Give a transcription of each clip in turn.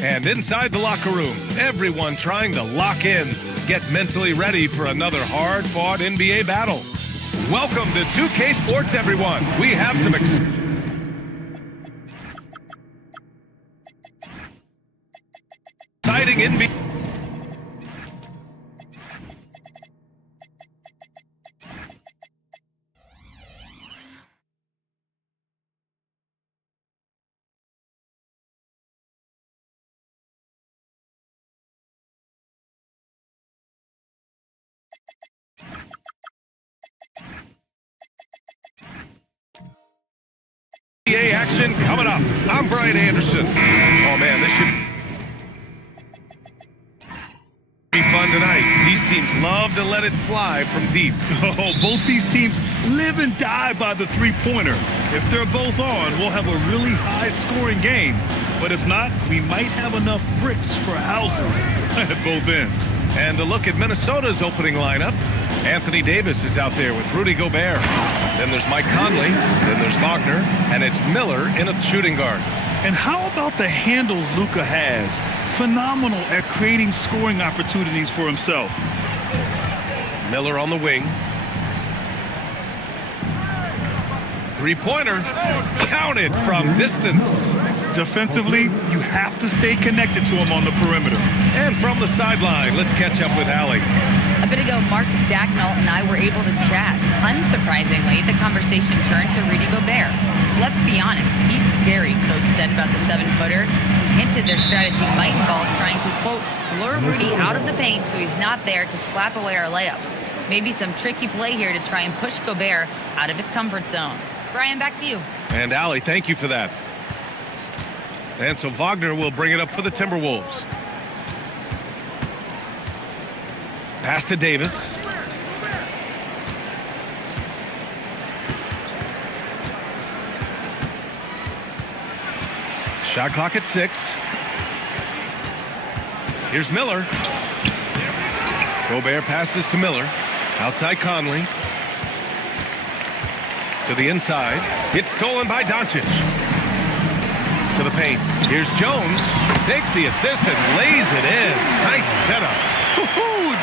And inside the locker room, everyone trying to lock in, get mentally ready for another hard-fought NBA battle. Welcome to 2K Sports, everyone. We have some exciting NBA. Action coming up. I'm Brian Anderson. Oh man, this should be fun tonight. These teams love to let it fly from deep. Oh, both these teams live and die by the three-pointer. If they're both on, we'll have a really high-scoring game. But if not, we might have enough bricks for houses at both ends. And a look at Minnesota's opening lineup. Anthony Davis is out there with Rudy Gobert. Then there's Mike Conley. Then there's Wagner. And it's Miller in a shooting guard. And how about the handles Luka has? Phenomenal at creating scoring opportunities for himself. Miller on the wing. Three-pointer. Counted from distance. Defensively, you have to stay connected to him on the perimeter. And from the sideline, let's catch up with Allie. A bit ago, Mark Dagnall and I were able to chat. Unsurprisingly, the conversation turned to Rudy Gobert. Let's be honest, he's scary, Coach said about the 7-footer. He hinted their strategy might involve trying to, quote, lure Rudy out of the paint so he's not there to slap away our layups. Maybe some tricky play here to try and push Gobert out of his comfort zone. Brian, back to you. And Allie, thank you for that. And so Wagner will bring it up for the Timberwolves. Pass to Davis. Shot clock at 6. Here's Miller. Gobert passes to Miller. Outside Conley. To the inside. It's stolen by Doncic. To the paint. Here's Jones. Takes the assist and lays it in. Nice setup.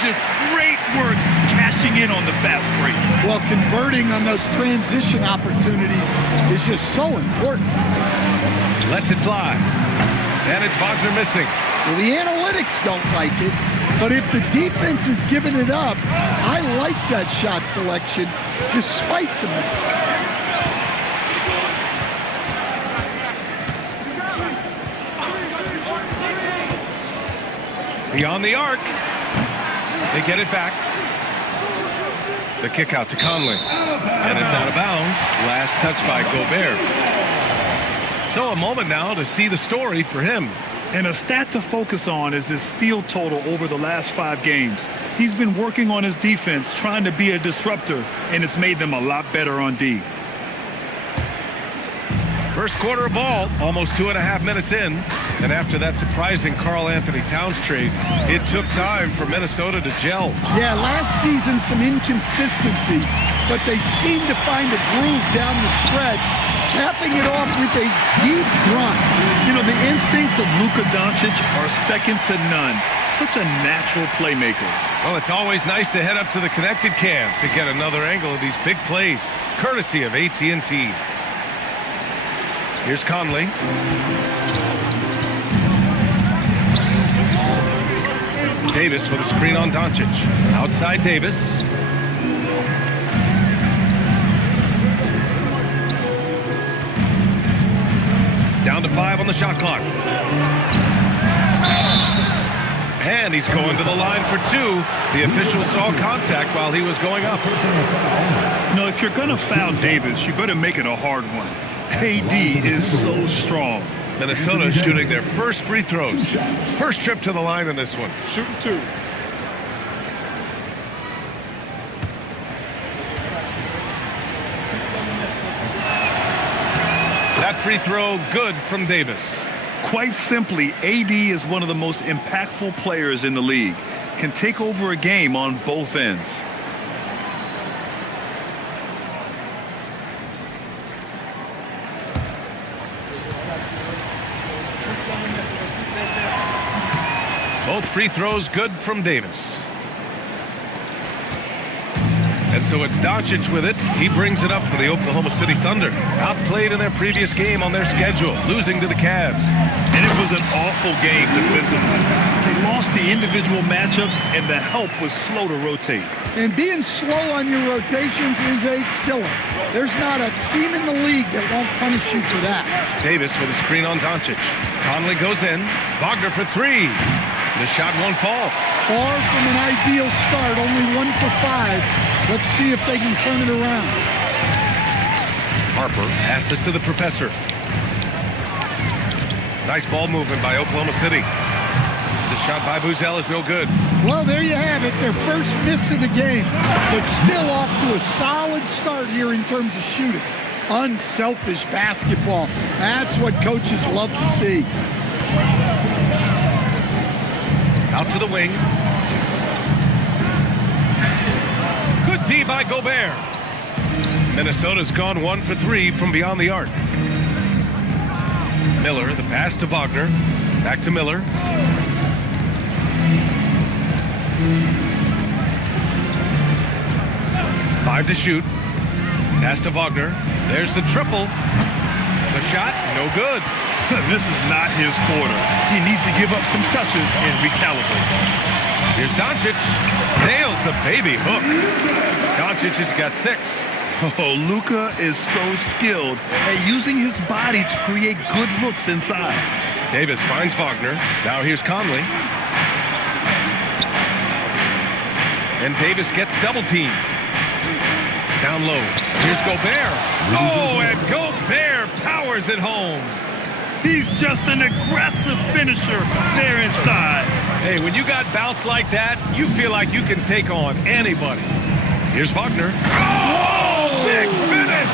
Just great work cashing in on the fast break. Well, converting on those transition opportunities is just so important. Lets it fly. And it's Wagner missing. Well, the analytics don't like it, but if the defense is giving it up, I like that shot selection despite the miss. Beyond the arc. They get it back. The kick out to Conley. And it's out of bounds. Last touch by Gobert. So a moment now to see the story for him. And a stat to focus on is his steal total over the last 5 games. He's been working on his defense, trying to be a disruptor, and it's made them a lot better on D. First quarter of ball, almost 2.5 minutes in. And after that surprising Karl-Anthony Towns trade, it took time for Minnesota to gel. Yeah, last season some inconsistency, but they seem to find a groove down the stretch, capping it off with a deep run. You know, the instincts of Luka Doncic are second to none. Such a natural playmaker. Well, it's always nice to head up to the connected cam to get another angle of these big plays, courtesy of AT&T. Here's Conley. Davis with a screen on Doncic. Outside Davis. Down to 5 on the shot clock. And he's going to the line for 2. The official saw contact while he was going up. No, if you're going to foul Davis, you better make it a hard one. AD is so strong. Minnesota shooting their first free throws. First trip to the line in this one. Shooting 2. That free throw good from Davis. Quite simply, AD is one of the most impactful players in the league. Can take over a game on both ends. Both free throws good from Davis. And so it's Doncic with it. He brings it up for the Oklahoma City Thunder. Outplayed in their previous game on their schedule, losing to the Cavs. And it was an awful game defensively. They lost the individual matchups, and the help was slow to rotate. And being slow on your rotations is a killer. There's not a team in the league that won't punish you for that. Davis with a screen on Doncic. Conley goes in. Wagner for three. The shot won't fall. Far from an ideal start, only 1 for 5. Let's see if they can turn it around. Harper passes to the professor. Nice ball movement by Oklahoma City. The shot by Buzel is no good. Well, there you have it. Their first miss of the game, but still off to a solid start here in terms of shooting. Unselfish basketball. That's what coaches love to see. Out to the wing. Good D by Gobert. Minnesota's gone 1 for 3 from beyond the arc. Miller, the pass to Wagner. Back to Miller. Five to shoot. Pass to Wagner. There's the triple. The shot, no good. This is not his quarter. He needs to give up some touches and recalibrate. Here's Doncic. Nails the baby hook. Doncic has got 6. Oh, Luka is so skilled at using his body to create good looks inside. Davis finds Wagner. Now here's Conley. And Davis gets double-teamed. Down low. Here's Gobert. Oh, and Gobert powers it home. He's just an aggressive finisher there inside. Hey, when you got bounce like that, you feel like you can take on anybody. Here's Wagner. Oh, big finish!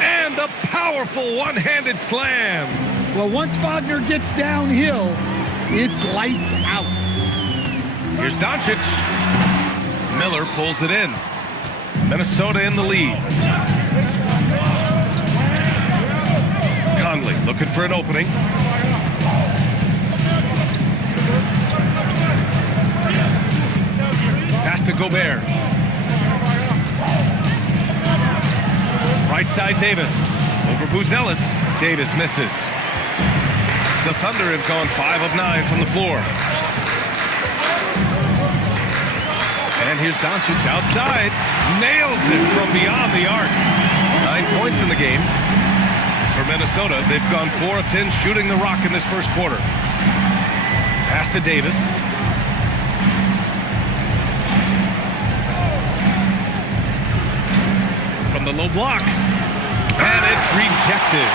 And the powerful one-handed slam. Well, once Wagner gets downhill, it's lights out. Here's Doncic. Miller pulls it in. Minnesota in the lead. Conley looking for an opening. Pass to Gobert. Right side Davis. Over Buzelis. Davis misses. The Thunder have gone 5 of 9 from the floor. And here's Doncic outside. Nails it from beyond the arc. 9 points in the game. For Minnesota, they've gone 4 of 10 shooting the rock in this first quarter. Pass to Davis. From the low block. And it's rejected.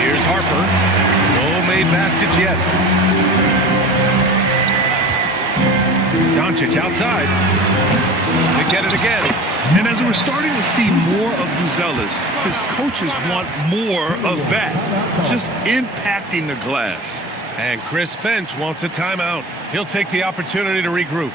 Here's Harper. No made baskets yet. Doncic outside. They get it again. And as we're starting to see more of Buzelis, his coaches want more of that. Just impacting the glass. And Chris Finch wants a timeout. He'll take the opportunity to regroup.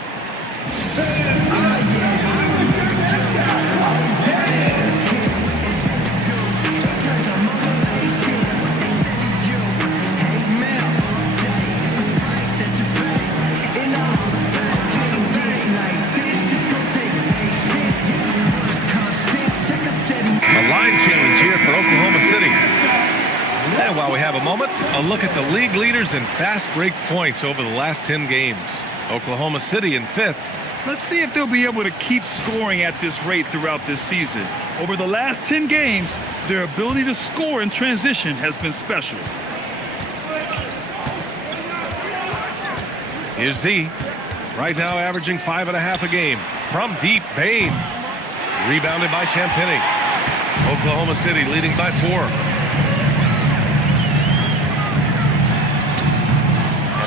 And while we have a moment, a look at the league leaders in fast break points over the last 10 games. Oklahoma City in 5th. Let's see if they'll be able to keep scoring at this rate throughout this season. Over the last 10 games, their ability to score in transition has been special. Here's Z. Right now averaging 5.5 a game. From deep, Bain. Rebounded by Champagny. Oklahoma City leading by 4.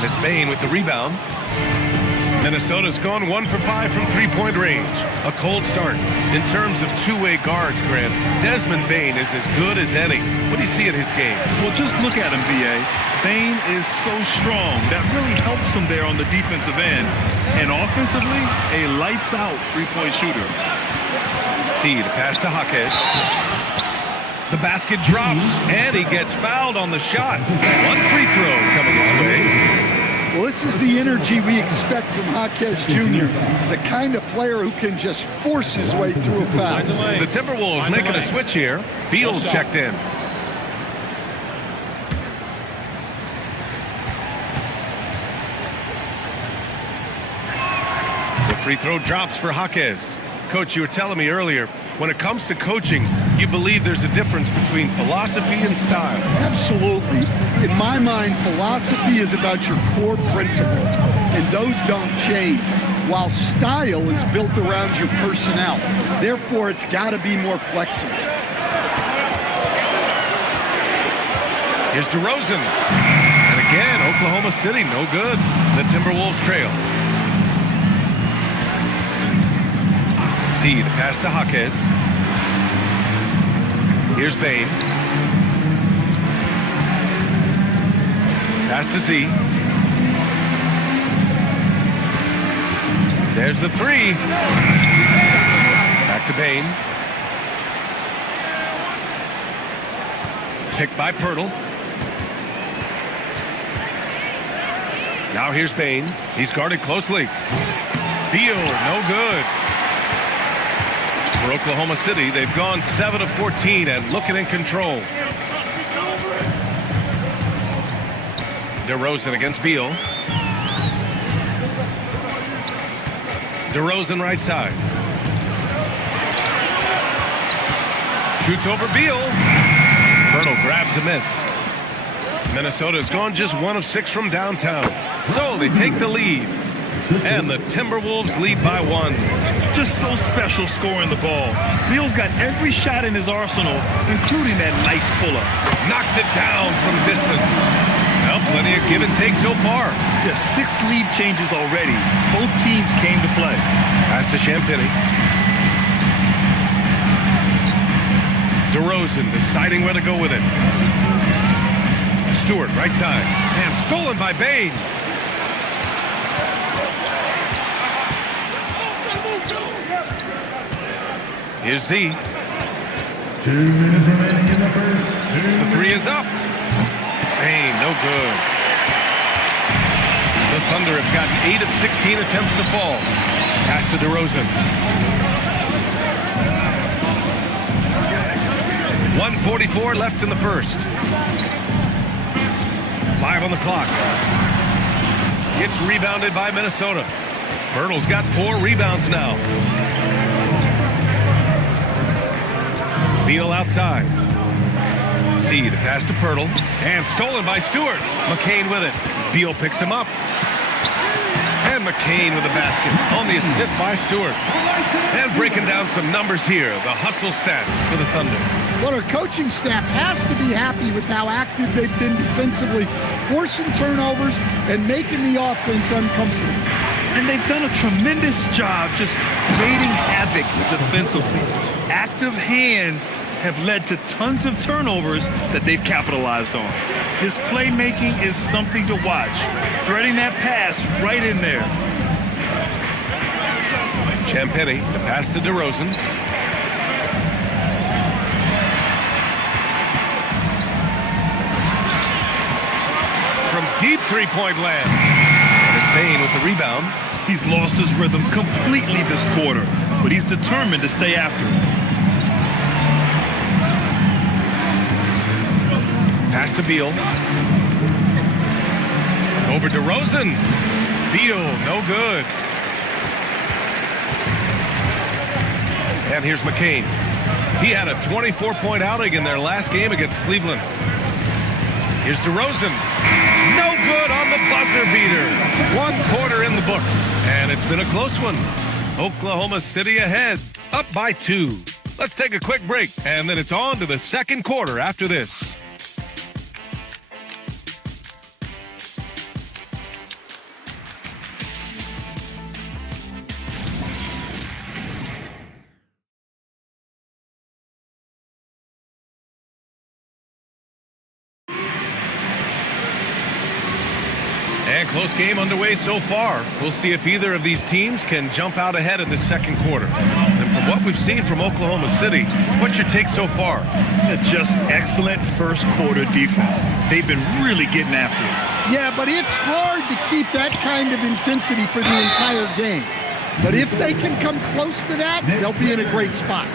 And it's Bain with the rebound. Minnesota's gone 1 for 5 from three-point range. A cold start. In terms of two-way guards, Grant, Desmond Bain is as good as any. What do you see in his game? Well, just look at him, B.A. Bain is so strong. That really helps him there on the defensive end. And offensively, a lights-out three-point shooter. See the pass to Jaquez. The basket drops, and he gets fouled on the shot. One free throw coming his way. Well, this is the energy we expect from Jaquez Jr., the kind of player who can just force his way through a foul. The Timberwolves making a switch here. Beal's checked in. The free throw drops for Jaquez. Coach, you were telling me earlier, when it comes to coaching, you believe there's a difference between philosophy and style. Absolutely. In my mind, philosophy is about your core principles, and those don't change, while style is built around your personnel. Therefore, it's got to be more flexible. Here's DeRozan. And again, Oklahoma City, no good. The Timberwolves trail. Z, the pass to Jaquez. Here's Bane. Pass to Z. There's the three. Back to Bane. Picked by Pirtle. Now here's Bane. He's guarded closely. Beal, no good. For Oklahoma City, they've gone 7 of 14 and looking in control. DeRozan against Beal. DeRozan right side. Shoots over Beal. Pirtle grabs a miss. Minnesota's gone just 1 of 6 from downtown. So they take the lead. And the Timberwolves lead by 1. Just so special scoring the ball. Beal's got every shot in his arsenal, including that nice pull-up. Knocks it down from distance. Well, plenty of give and take so far. Yeah, 6 lead changes already. Both teams came to play. Pass to Champagny. DeRozan deciding where to go with it. Stewart, right side. And stolen by Bane. Here's Z. 2 minutes remaining in the first. The three is up. Bane, no good. The Thunder have gotten 8 of 16 attempts to fall. Pass to DeRozan. 1:44 left in the first. 5 on the clock. It's rebounded by Minnesota. Pirtle's got 4 rebounds now. Beal outside. Z, the pass to Pirtle. And stolen by Stewart. McCain with it. Beal picks him up. And McCain with the basket on the assist by Stewart. And breaking down some numbers here. The hustle stats for the Thunder. Well, our coaching staff has to be happy with how active they've been defensively, forcing turnovers and making the offense uncomfortable. And they've done a tremendous job just creating havoc defensively. Active hands have led to tons of turnovers that they've capitalized on. His playmaking is something to watch. Threading that pass right in there. Champagny, the pass to DeRozan. From deep three-point land. And it's Bane with the rebound. He's lost his rhythm completely this quarter, but he's determined to stay after it. Pass to Beal. Over DeRozan. Beal, no good. And here's McCain. He had a 24-point outing in their last game against Cleveland. Here's DeRozan. No good on the buzzer beater. 1 quarter in the books. And it's been a close one. Oklahoma City ahead, up by 2. Let's take a quick break, and then it's on to the second quarter after this. And close game underway so far. We'll see if either of these teams can jump out ahead in the second quarter. And for from what we've seen from Oklahoma City, what's your take so far? Just excellent first quarter defense. They've been really getting after it. Yeah, but it's hard to keep that kind of intensity for the entire game. But if they can come close to that, they'll be in a great spot.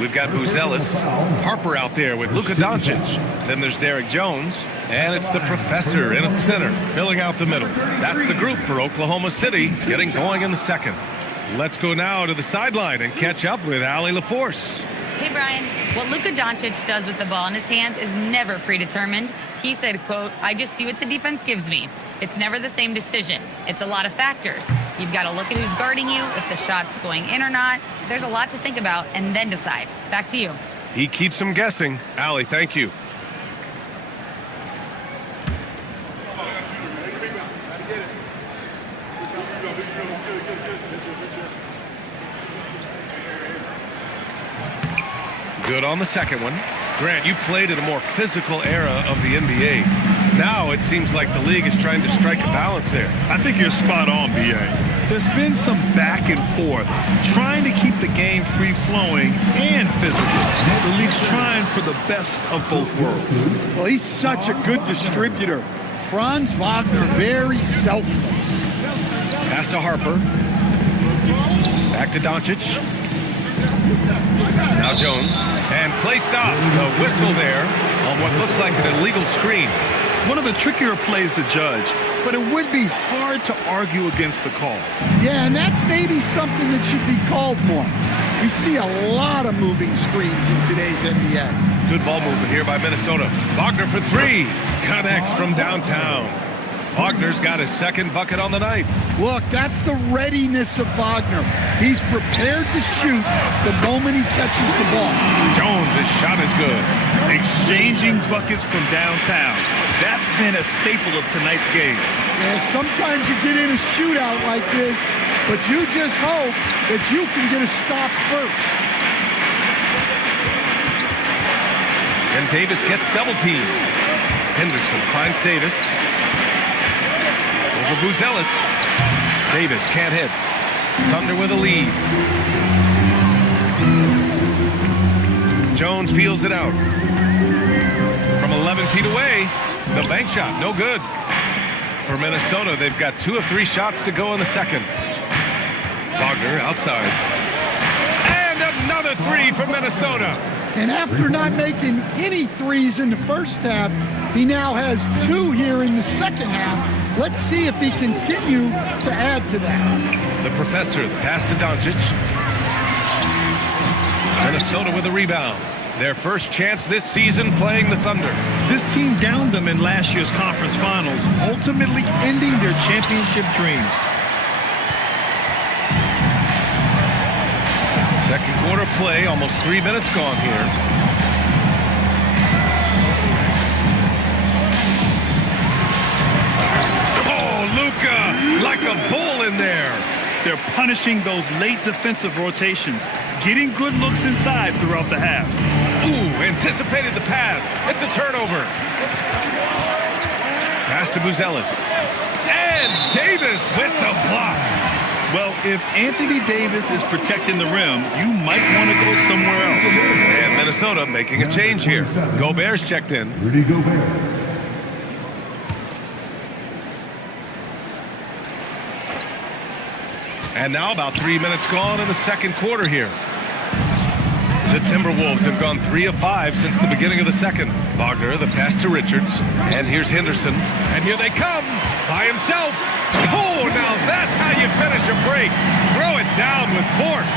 We've got Buzelis, Harper out there with Luka Doncic. Then there's Derek Jones, and it's the professor in at center, filling out the middle. That's the group for Oklahoma City, getting going in the second. Let's go now to the sideline and catch up with Allie LaForce. Hey, Brian. What Luka Doncic does with the ball in his hands is never predetermined. He said, quote, "I just see what the defense gives me. It's never the same decision. It's a lot of factors. You've got to look at who's guarding you, if the shot's going in or not. There's a lot to think about and then decide." Back to you. He keeps them guessing. Allie, thank you. Good on the second one. Grant, you played in a more physical era of the NBA. Now it seems like the league is trying to strike a balance there. I think you're spot on, B.A. There's been some back and forth, trying to keep the game free-flowing and physical. The league's trying for the best of both worlds. Well, he's such a good distributor. Franz Wagner, very selfless. Pass to Harper. Back to Doncic. Now Jones. And play stops. A whistle there on what looks like an illegal screen. One of the trickier plays to judge, but it would be hard to argue against the call. Yeah, and that's maybe something that should be called more. We see a lot of moving screens in today's NBA. Good ball movement here by Minnesota. Wagner for three. Connects from downtown. Wagner's got his second bucket on the night. Look, that's the readiness of Wagner. He's prepared to shoot the moment he catches the ball. Jones, his shot is good. Exchanging buckets from downtown. That's been a staple of tonight's game. Yeah, sometimes you get in a shootout like this, but you just hope that you can get a stop first. And Davis gets double teamed. Henderson finds Davis. Over Buzelis. Davis can't hit. Thunder with a lead. Jones feels it out. From 11 feet away, the bank shot, no good. For Minnesota, they've got 2 of 3 shots to go in the second. Wagner outside. And another three for Minnesota. And after not making any threes in the first half, he now has 2 here in the second half. Let's see if he continue to add to that. The professor, the pass to Doncic. Minnesota with a rebound. Their first chance this season playing the Thunder. This team downed them in last year's conference finals, ultimately ending their championship dreams. Second quarter play, almost 3 minutes gone here. Oh, Luka, like a bull in there. They're punishing those late defensive rotations, getting good looks inside throughout the half. Ooh, anticipated the pass. It's a turnover. Pass to Buzelis. And Davis with the block. Well, if Anthony Davis is protecting the rim, you might want to go somewhere else. And Minnesota making a change here. Gobert's checked in. Rudy Gobert. And now about 3 minutes gone in the second quarter here. The Timberwolves have gone 3 of 5 since the beginning of the second. Wagner, the pass to Richards. And here's Henderson. And here they come by himself. Oh, now that's how you finish a break. Throw it down with force.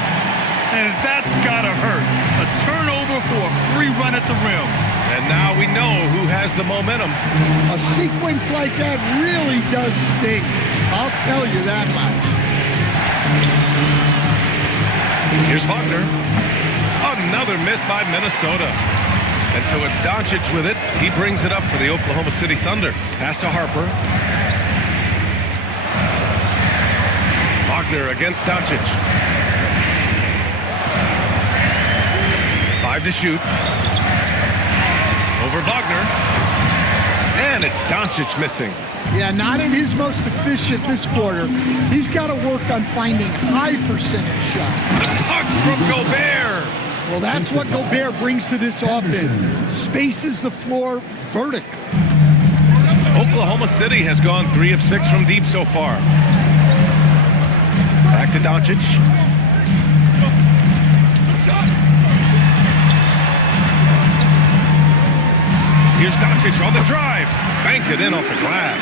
And that's got to hurt. A turnover for a free run at the rim. And now we know who has the momentum. A sequence like that really does sting. I'll tell you that much. Here's Wagner. Another miss by Minnesota. And so it's Doncic with it. He brings it up for the Oklahoma City Thunder. Pass to Harper. Wagner against Doncic. 5 to shoot. Over Wagner. And it's Doncic missing. Yeah, not in his most efficient this quarter. He's got to work on finding high percentage shots. Puck from Gobert. Well, that's what Gobert brings to this offense. Spaces the floor vertically. Oklahoma City has gone 3 of 6 from deep so far. Back to Doncic. Here's Doncic on the drive. Banked it in off the glass.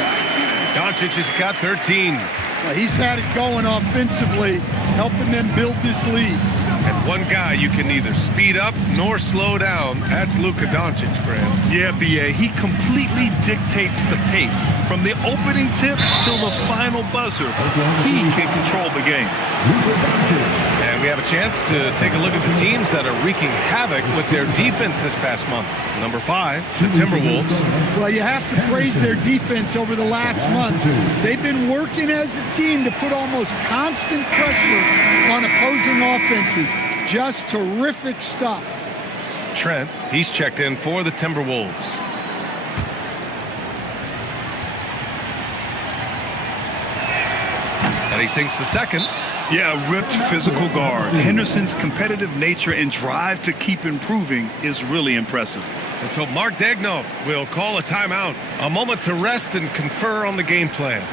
Doncic has got 13. Well, he's had it going offensively, helping them build this lead. And one guy you can neither speed up nor slow down. That's Luka Doncic, Graham. Yeah, B.A., he completely dictates the pace. From the opening tip till the final buzzer, he can control the game. And we have a chance to take a look at the teams that are wreaking havoc with their defense this past month. Number 5, the Timberwolves. Well, you have to praise their defense over the last month. They've been working as a team to put almost constant pressure on opposing offenses. Just terrific stuff. Trent, he's checked in for the Timberwolves. And he sinks the second. Yeah, ripped physical guard. Henderson's competitive nature and drive to keep improving is really impressive. And so Mark Daigneault will call a timeout. A moment to rest and confer on the game plan.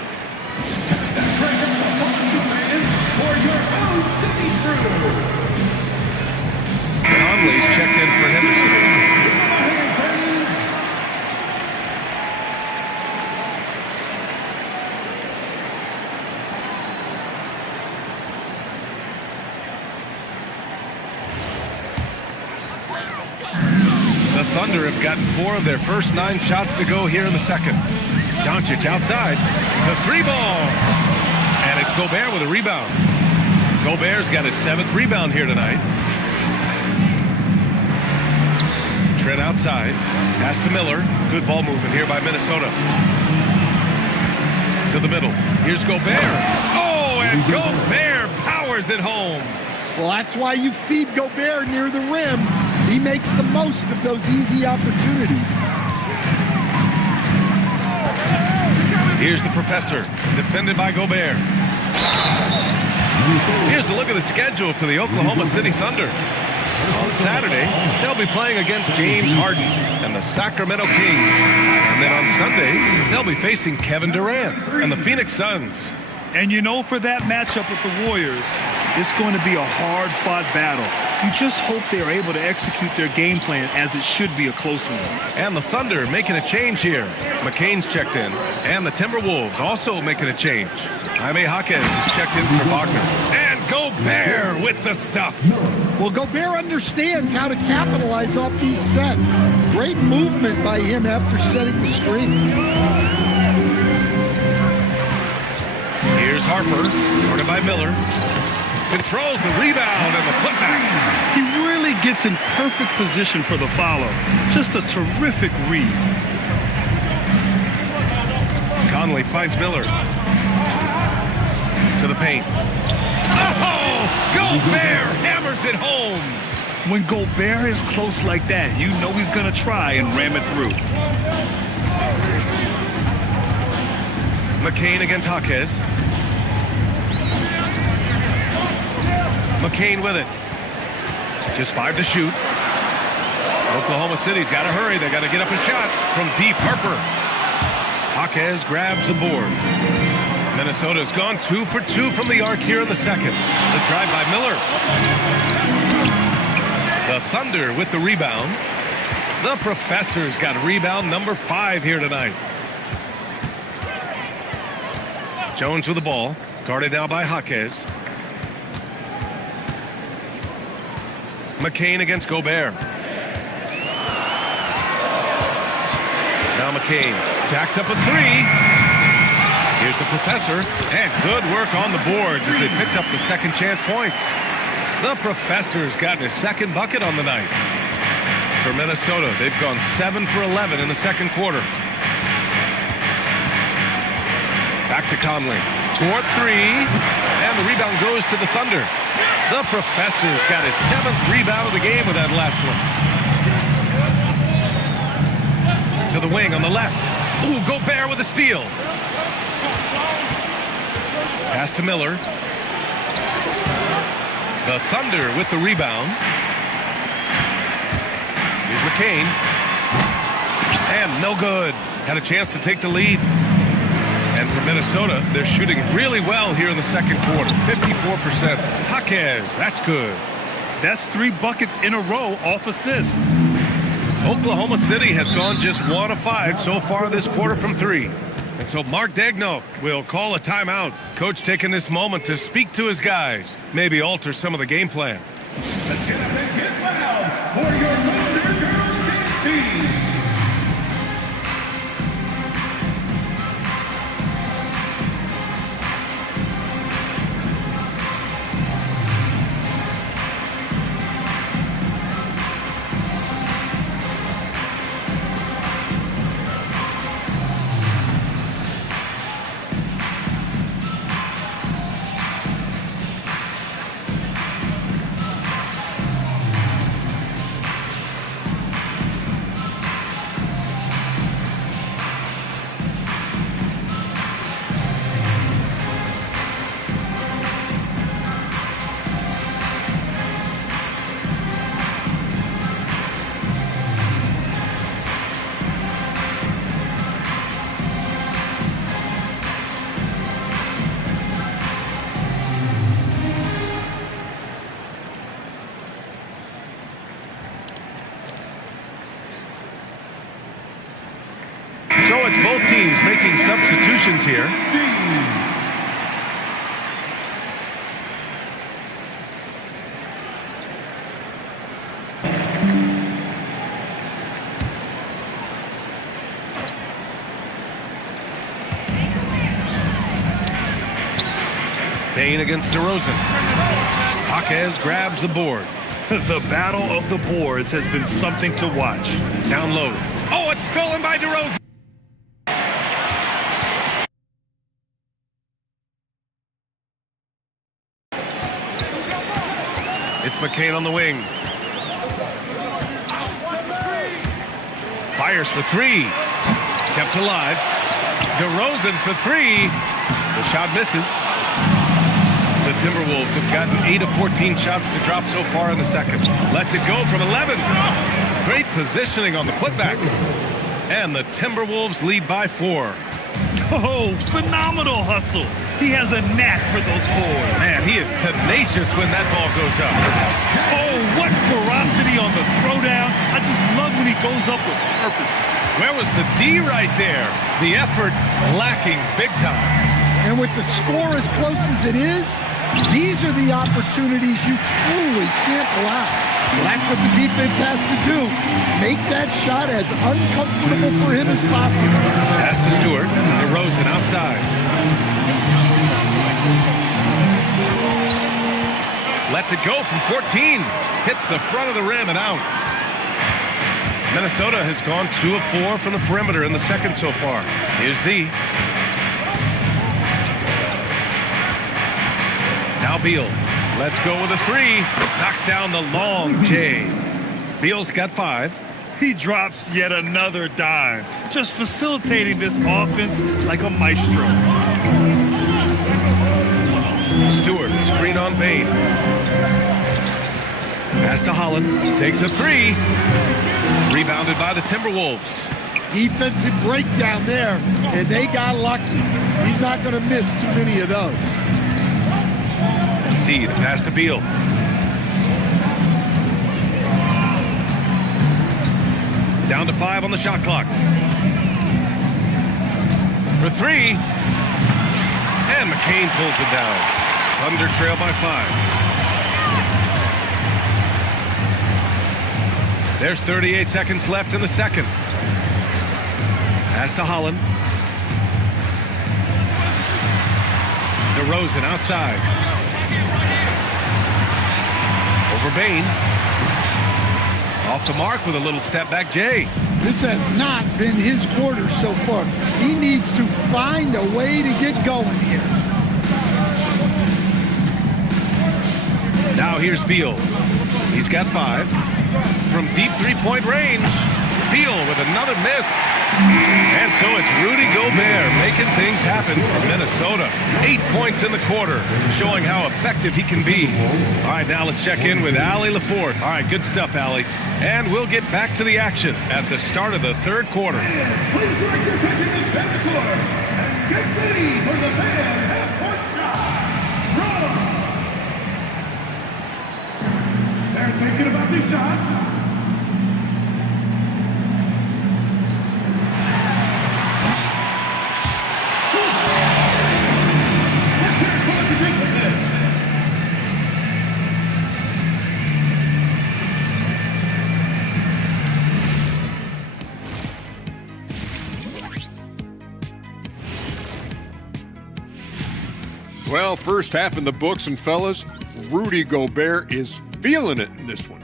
Conley's checked in for Henderson. The Thunder have gotten 4 of their first 9 shots to go here in the second. Doncic outside. The 3 ball. And it's Gobert with a rebound. Gobert's got his 7th rebound here tonight. Trent outside. Pass to Miller. Good ball movement here by Minnesota. To the middle. Here's Gobert. Oh, and Gobert powers it home. Well, that's why you feed Gobert near the rim. He makes the most of those easy opportunities. Here's the professor, defended by Gobert. Here's a look at the schedule for the Oklahoma City Thunder. On Saturday, they'll be playing against James Harden and the Sacramento Kings. And then on Sunday, they'll be facing Kevin Durant and the Phoenix Suns. And you know, for that matchup with the Warriors, it's going to be a hard-fought battle. You just hope they're able to execute their game plan as it should be a close one. And the Thunder making a change here. McCain's checked in. And the Timberwolves also making a change. Jaime Jaquez is checked in for Wagner. And Gobert with the stuff. Well, Gobert understands how to capitalize off these sets. Great movement by him after setting the screen. Here's Harper, guarded by Miller. Controls the rebound and the putback. He really gets in perfect position for the follow. Just a terrific read. Conley finds Miller. To the paint. Oh! Gobert hammers it home. When Gobert is close like that, you know he's going to try and ram it through. McCain against Jaquez. McCain with it. Just 5 to shoot. Oklahoma City's got to hurry. They got to get up a shot from deep. Harper. Jaquez grabs the board. Minnesota's gone 2 for 2 from the arc here in the second. The drive by Miller. The Thunder with the rebound. The Professor's got rebound number 5 here tonight. Jones with the ball. Guarded now by Jaquez. McCain against Gobert. Now McCain jacks up a 3. Here's the Professor. And good work on the boards as they picked up the second chance points. The Professor's gotten his second bucket on the night. For Minnesota, they've gone 7 for 11 in the second quarter. Back to Conley. 4-3. And the rebound goes to the Thunder. The Professor's got his 7th rebound of the game with that last one. To the wing on the left. Ooh, Gobert with a steal. Pass to Miller. The Thunder with the rebound. Here's McCain. And no good. Had a chance to take the lead. And for Minnesota, they're shooting really well here in the second quarter. 54%. Jaquez, that's good. That's 3 buckets in a row off assist. Oklahoma City has gone just 1 of 5 so far this quarter from 3. And so Mark Daigneault will call a timeout. Coach taking this moment to speak to his guys, maybe alter some of the game plan. Let's get a big hit foul for your Golden Girls team. So it's both teams making substitutions here. Payne against DeRozan. Jaquez grabs the board. The battle of the boards has been something to watch. Down low. Oh, it's stolen by DeRozan. It's McCain on the wing. Fires for 3. Kept alive. DeRozan for 3. The shot misses. The Timberwolves have gotten 8 of 14 shots to drop so far in the second. Lets it go from 11. Great positioning on the putback. And the Timberwolves lead by 4. Oh, phenomenal hustle. He has a knack for those boards. Man, he is tenacious when that ball goes up. Oh, what ferocity on the throwdown. I just love when he goes up with purpose. Where was the D right there? The effort lacking big time. And with the score as close as it is, these are the opportunities you truly can't allow. That's what the defense has to do. Make that shot as uncomfortable for him as possible. Pass to Stewart. DeRozan outside. Lets it go from 14. Hits the front of the rim and out. Minnesota has gone 2 of 4 from the perimeter in the second so far. Here's Z. Now Beal. Let's go with a 3. Knocks down the long J. Beal's got 5. He drops yet another dime, just facilitating this offense like a maestro. Stewart, screen on Payne. Pass to Holland. Takes a 3. Rebounded by the Timberwolves. Defensive breakdown there, and they got lucky. He's not going to miss too many of those. See the pass to Beal. Down to 5 on the shot clock. For 3. And McCain pulls it down. Thunder trail by 5. There's 38 seconds left in the second. Pass to Holland. DeRozan outside. Over Bane. Off the mark with a little step back Jay. This has not been his quarter so far. He needs to find a way to get going here. Now here's Beal. He's got 5. From deep 3-point range. Beal with another miss. And so it's Rudy Gobert making things happen for Minnesota. 8 points in the quarter, showing how effective he can be. All right, now let's check in with Allie LaForte. All right, good stuff, Allie. And we'll get back to the action at the start of the third quarter. Please direct your attention to center court and get ready for the fan half-court shot. They're thinking about the shot. Let's hear it for the producer this. Well, first half in the books, and fellas, Rudy Gobert is feeling it in this one.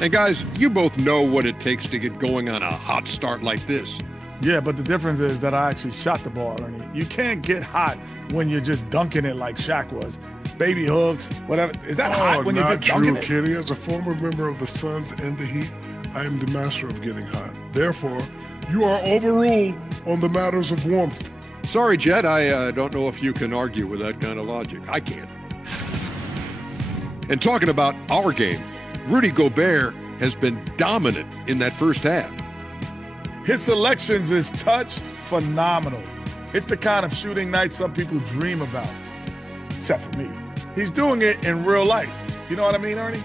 And guys, you both know what it takes to get going on a hot start like this. Yeah, but the difference is that I actually shot the ball, Ernie. You can't get hot when you're just dunking it like Shaq was. Baby hooks, whatever. Is that hot when you're just dunking Not true, Kenny. As a former member of the Suns and the Heat, I am the master of getting hot. Therefore, you are overruled on the matters of warmth. Sorry, Jed, I don't know if you can argue with that kind of logic. I can't. And talking about our game, Rudy Gobert has been dominant in that first half. His selections is touch phenomenal. It's the kind of shooting night some people dream about, except for me. He's doing it in real life. You know what I mean, Ernie?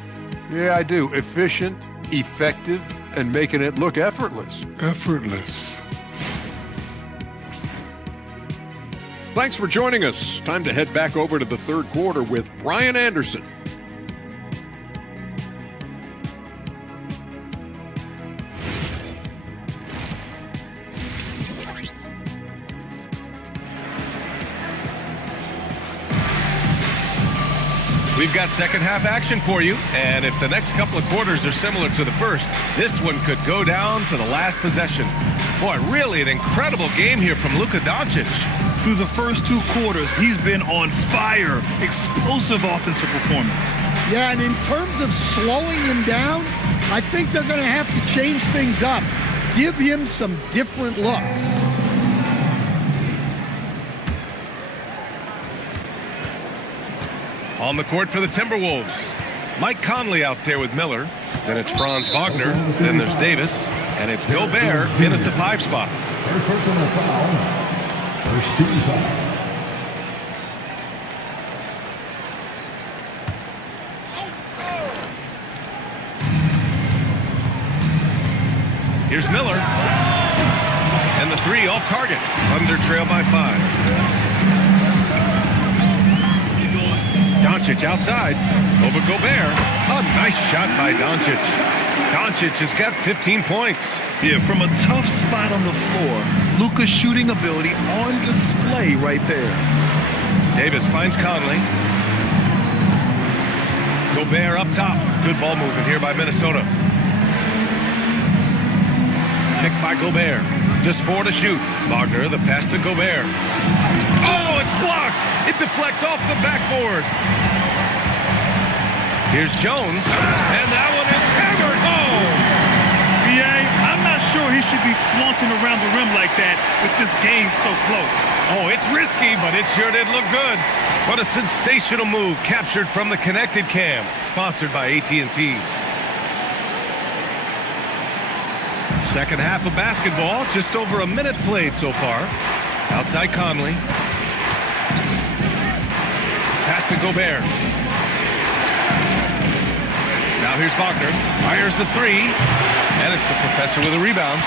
Yeah, I do. Efficient, effective, and making it look effortless. Effortless. Thanks for joining us. Time to head back over to the third quarter with Brian Anderson. We've got second half action for you, and if the next couple of quarters are similar to the first, this one could go down to the last possession. Boy, really an incredible game here from Luka Doncic. Through the first two quarters, he's been on fire. Explosive offensive performance. Yeah, and in terms of slowing him down, I think they're going to have to change things up. Give him some different looks. On the court for the Timberwolves, Mike Conley out there with Miller. Then it's Franz Wagner. Then there's Davis. And it's Gobert in at the 5 spot. First personal foul. First team foul. Here's Miller. And the 3 off target. Thunder trail by 5. Doncic outside. Over Gobert. A nice shot by Doncic. Doncic has got 15 points. Yeah, from a tough spot on the floor, Luka's shooting ability on display right there. Davis finds Conley. Gobert up top. Good ball movement here by Minnesota. Picked by Gobert. Just 4 to shoot. Wagner, the pass to Gobert. Oh, it's blocked. It deflects off the backboard. Here's Jones. And that one is hammered home. BA, I'm not sure he should be flaunting around the rim like that with this game so close. Oh, it's risky, but it sure did look good. What a sensational move captured from the Connected Cam, sponsored by AT&T. Second half of basketball, just over a minute played so far. Outside Conley. Pass to Gobert. Now here's Wagner. Fires the 3. And it's the professor with a rebound.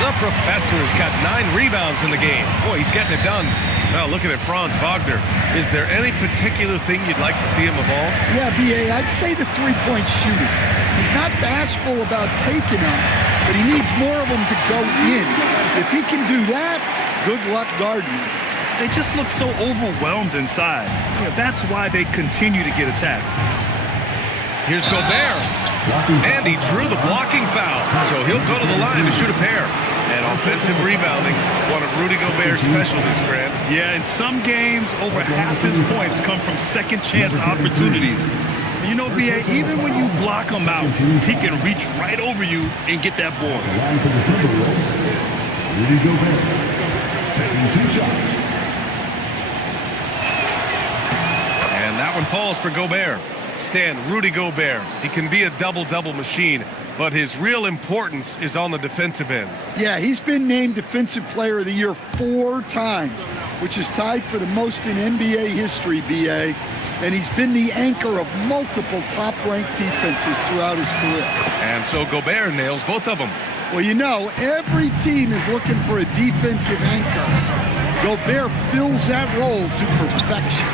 The professor's got 9 rebounds in the game. Boy, he's getting it done. Well, looking at Franz Wagner, is there any particular thing you'd like to see him evolve? Yeah, B.A., I'd say the three-point shooting. He's not bashful about taking them, but he needs more of them to go in. If he can do that, good luck guarding him. They just look so overwhelmed inside. Yeah, that's why they continue to get attacked. Here's Gobert. And he drew the blocking foul. So he'll go to the line to shoot a pair. And offensive rebounding, one of Rudy Gobert's specialties, Grant. Yeah, in some games, over half his points come from second chance opportunities. You know, B.A., even when you block him out, he can reach right over you and get that board. Line for the Timberwolves, Rudy Gobert, taking 2 shots. And that one falls for Gobert. Stan, Rudy Gobert. He can be a double-double machine, but his real importance is on the defensive end. Yeah, he's been named Defensive Player of the Year 4 times, which is tied for the most in NBA history, B.A., and he's been the anchor of multiple top-ranked defenses throughout his career. And so Gobert nails both of them. Well, you know, every team is looking for a defensive anchor. Gobert fills that role to perfection.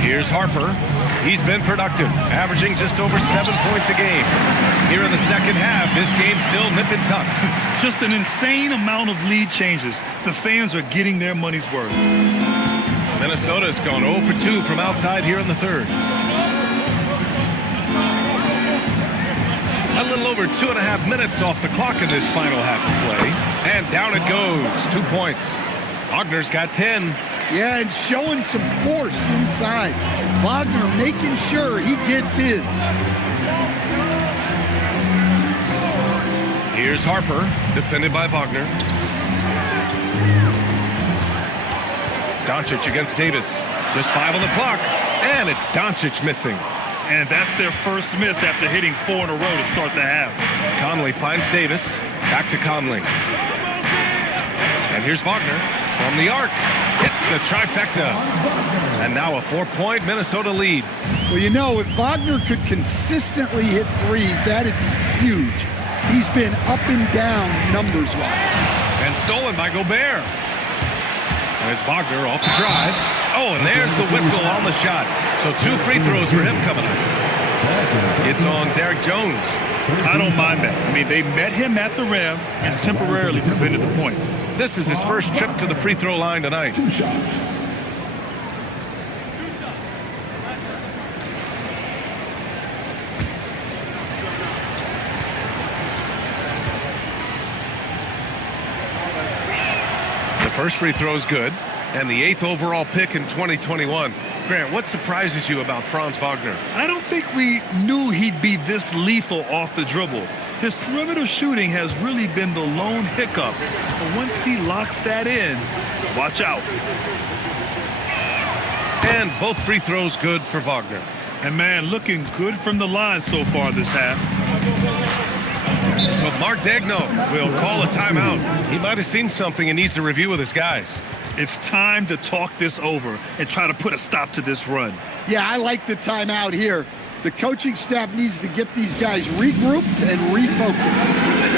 Here's Harper. He's been productive, averaging just over 7 points a game. Here in the second half, this game's still nip and tuck. Just an insane amount of lead changes. The fans are getting their money's worth. Minnesota's gone 0 for 2 from outside here in the third. A little over 2.5 minutes off the clock in this final half of play. And down it goes. 2 points. Wagner's got 10. Yeah, and showing some force inside. Wagner making sure he gets his. Here's Harper, defended by Wagner. Doncic against Davis. Just 5 on the clock, and it's Doncic missing. And that's their first miss after hitting 4 in a row to start the half. Conley finds Davis. Back to Conley. And here's Wagner from the arc. Hits the trifecta. And now a 4-point Minnesota lead. Well, you know, if Wagner could consistently hit threes, that'd be huge. He's been up and down numbers-wise. And stolen by Gobert. And it's Wagner off the drive. Oh, and there's the whistle on the shot. So 2 free throws for him coming up. It's on Derek Jones. I don't mind that. I mean, they met him at the rim and temporarily prevented the points. This is his first trip to the free throw line tonight. 2 shots. The first free throw is good, and the 8th overall pick in 2021. Grant, what surprises you about Franz Wagner? I don't think we knew he'd be this lethal off the dribble. His perimeter shooting has really been the lone hiccup. But once he locks that in, watch out. And both free throws good for Wagner. And man, looking good from the line so far this half. So Mark Daigneault will call a timeout. He might have seen something and needs to review with his guys. It's time to talk this over and try to put a stop to this run. Yeah, I like the timeout here. The coaching staff needs to get these guys regrouped and refocused.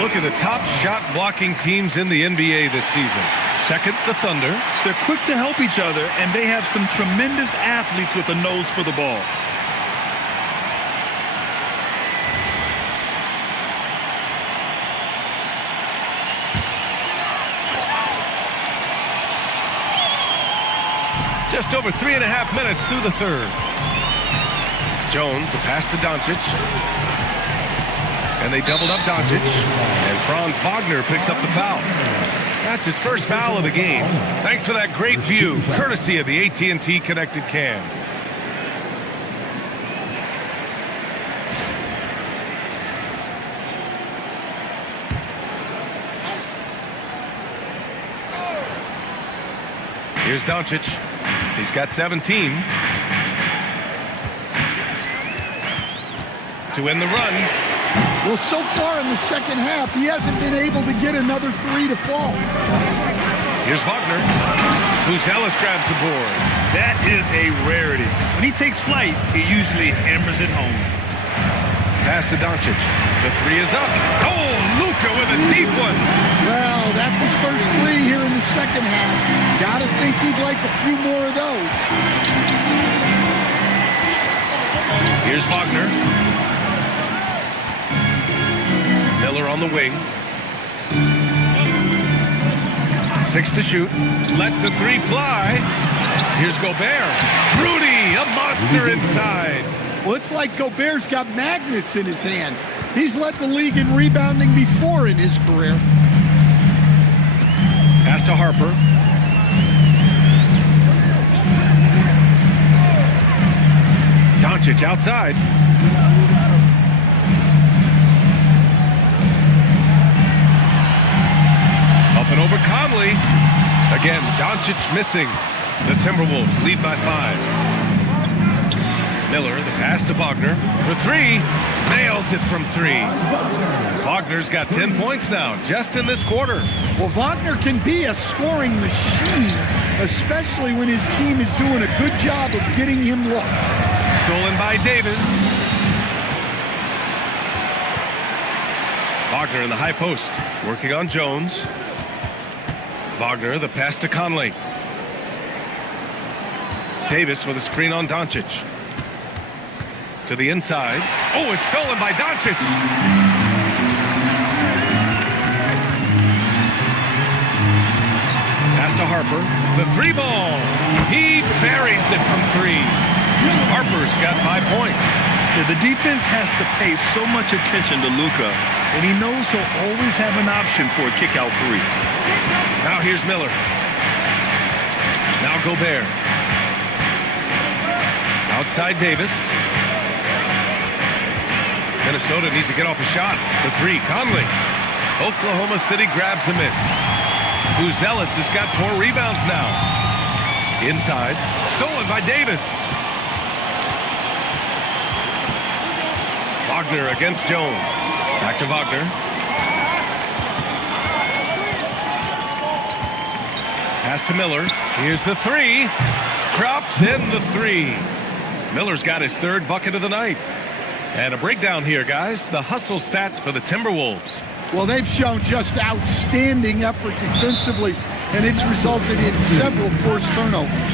Look at the top shot blocking teams in the NBA this season. Second, the Thunder. They're quick to help each other, and they have some tremendous athletes with a nose for the ball. Just over 3.5 minutes through the third. Jones, the pass to Doncic. And they doubled up Doncic. And Franz Wagner picks up the foul. That's his first foul of the game. Thanks for that great view, courtesy of the AT&T Connected Cam. Here's Doncic. He's got 17. To win the run. Well, so far in the second half, he hasn't been able to get another three to fall. Here's Wagner. Ellis grabs the board. That is a rarity. When he takes flight, he usually hammers it home. Pass to Doncic. The three is up. Oh, Luka with a deep one. Well, that's his first three here in the second half. Gotta think he'd like a few more of those. Here's Wagner. Miller on the wing. 6 to shoot. Lets the three fly. Here's Gobert. Rudy, a monster inside. Well, it's like Gobert's got magnets in his hands. He's led the league in rebounding before in his career. Pass to Harper. Doncic outside. Up and over Conley. Again, Doncic missing. The Timberwolves lead by 5. Miller, the pass to Wagner for 3. Nails it from 3. Wagner's got 10 points now, just in this quarter. Well, Wagner can be a scoring machine, especially when his team is doing a good job of getting him looks. Stolen by Davis. Wagner in the high post, working on Jones. Wagner, the pass to Conley. Davis with a screen on Doncic. To the inside. Oh, it's stolen by Doncic. Pass to Harper. The 3 ball. He buries it from 3. Harper's got 5 points. Yeah, the defense has to pay so much attention to Luka, and he knows he'll always have an option for a kick-out 3. Now here's Miller. Now Gobert. Outside Davis. Minnesota needs to get off a shot. The 3, Conley. Oklahoma City grabs the miss. Ellis has got 4 rebounds now. Inside. Stolen by Davis. Wagner against Jones. Back to Wagner. Pass to Miller. Here's the 3. Drops in the 3. Miller's got his 3rd bucket of the night. And a breakdown here, guys. The hustle stats for the Timberwolves. Well, they've shown just outstanding effort defensively, and it's resulted in several forced turnovers.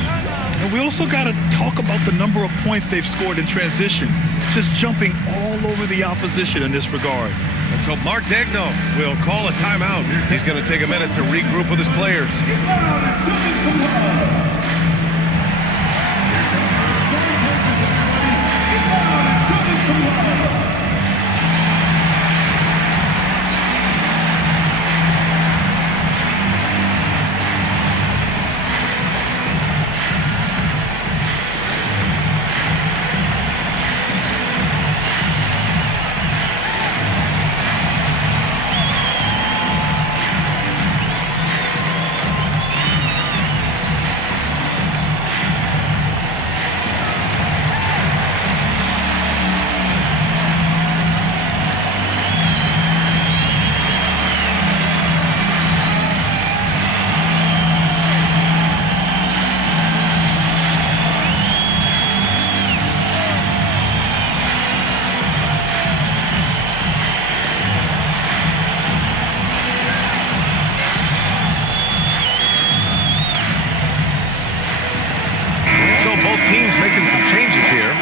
And we also got to talk about the number of points they've scored in transition, just jumping all over the opposition in this regard. And so Mark Daigneault will call a timeout. He's going to take a minute to regroup with his players. Teams making some changes here.